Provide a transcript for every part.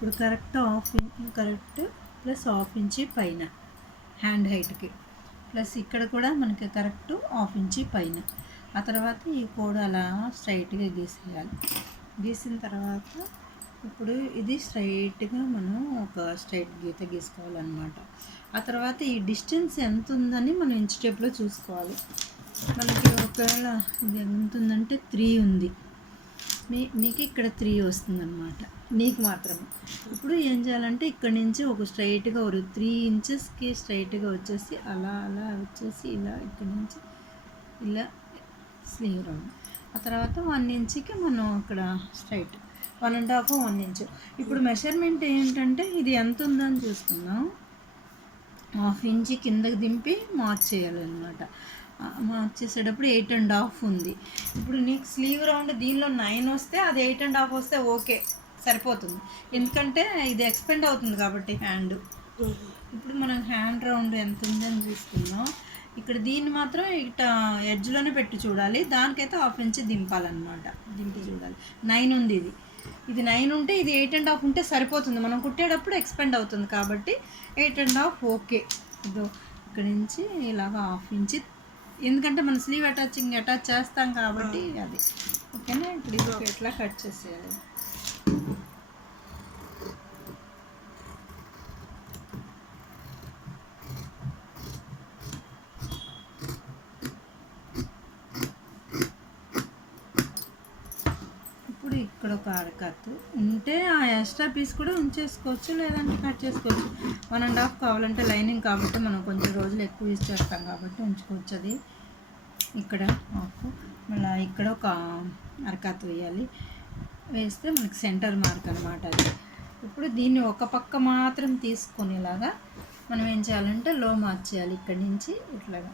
ఇప్పుడు correct plus half inch పైన hand హైట్కి, plus ఇక్కడ కూడా మనకి కరెక్ట్ హాఫ్ ఇంచి పైన. ఆ తర్వాత ఈ కోడ్ అలా స్ట్రైట్గా గీసేయాలి. గీసిన తర్వాత ఇప్పుడు ఇది స్ట్రైట్గా మనం ఒక స్ట్రైట్ గీత గీసుకోవాలన్నమాట. ఆ తర్వాత ఈ డిస్టెన్స్ ఎంత ఉందని మనం ఇంచ్ టేప్లో చూసుకోవాలి. మనకి ఒకవేళ ఇది ఎంత ఉందంటే 3 ఉంది, మీకు ఇక్కడ 3 వస్తుందన్నమాట, నీకు మాత్రమే. ఇప్పుడు ఏం చేయాలంటే ఇక్కడ నుంచి ఒక స్ట్రైట్గా ఒక 3 ఇంచెస్కి స్ట్రైట్గా వచ్చేసి అలా అలా వచ్చేసి ఇలా ఇక్కడ నుంచి ఇలా స్లీవ్ రౌండ్. ఆ తర్వాత 1 ఇంచ్కి మనం ఇక్కడ స్ట్రైట్ 1.5 1 ఇంచు. ఇప్పుడు మెజర్మెంట్ ఏంటంటే ఇది ఎంత ఉందని చూసుకుందాం. హాఫ్ ఇంచి కిందకి దింపి మార్క్ చేయాలన్నమాట. మార్క్ చేసేటప్పుడు 8.5 ఉంది. ఇప్పుడు నీకు స్లీవ్ రౌండ్ దీనిలో 9 వస్తే అది 8.5 వస్తే ఓకే, సరిపోతుంది. ఎందుకంటే ఇది ఎక్స్పెండ్ అవుతుంది కాబట్టి హ్యాండ్. ఇప్పుడు మనం హ్యాండ్ రౌండ్ ఎంత ఉందని చూసుకుందాం. ఇక్కడ దీన్ని మాత్రం ఇట ఎడ్జ్లోనే పెట్టి చూడాలి, దానికైతే హాఫ్ ఇంచ్ దింపాలన్నమాట. దింపి చూడాలి. 9 ఉంది, ఇది 9 ఉంటే ఇది 8.5 ఉంటే సరిపోతుంది. మనం కుట్టేటప్పుడు ఎక్స్పెండ్ అవుతుంది కాబట్టి 8.5 ఓకే. ఇదో ఇక్కడ నుంచి ఇలాగ హాఫ్ ఇంచ్, ఎందుకంటే మనం స్లీవ్ అటాచ్ చేస్తాం కాబట్టి అది ఓకేనా. ఇప్పుడు ఇది ఎట్లా కట్ చేసేయాలి. ఇక్కడ ఒక అరకత్తు ఉంటే ఆ ఎక్స్ట్రా పీస్ కూడా ఉంచేసుకోవచ్చు, లేదంటే కట్ చేసుకోవచ్చు. 1.5 కావాలంటే లైనింగ్ కాబట్టి మనం కొంచెం రోజులు ఎక్కువ యూజ్ చేస్తాం కాబట్టి ఉంచుకోవచ్చు. అది ఇక్కడ హాఫ్, మళ్ళీ ఇక్కడ ఒక అరకత్తు వేయాలి. వేస్తే మనకి సెంటర్ మార్క్ అనమాట అది. ఇప్పుడు దీన్ని ఒక పక్క మాత్రం తీసుకునేలాగా మనం ఏం చేయాలంటే లో మార్క్ చేయాలి. ఇక్కడి నుంచి ఇట్లాగా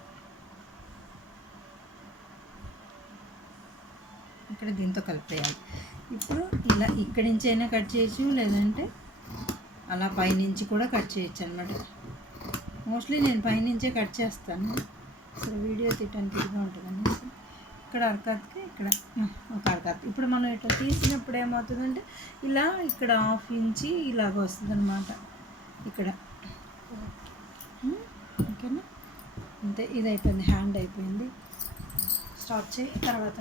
ఇక్కడ దీంతో కలిపేయాలి. ఇప్పుడు ఇలా ఇక్కడి నుంచి అయినా కట్ చేయొచ్చు, లేదంటే అలా పైనుంచి కూడా కట్ చేయొచ్చు అనమాట. మోస్ట్లీ నేను పైనుంచే కట్ చేస్తాను, అసలు వీడియో తీయడానికి ఇదిగా ఉంటుందని. ఇక్కడ అరకత్కి ఇక్కడ ఒక అరకత్. ఇప్పుడు మనం ఇట్లా తీసినప్పుడు ఏమవుతుందంటే ఇలా ఇక్కడ హాఫ్ ఇంచి ఇలాగ వస్తుంది అనమాట ఇక్కడ. ఓకేనా, అంతే. ఇది అయిపోయింది, హ్యాండ్ అయిపోయింది. స్టార్ట్ చేయి తర్వాత.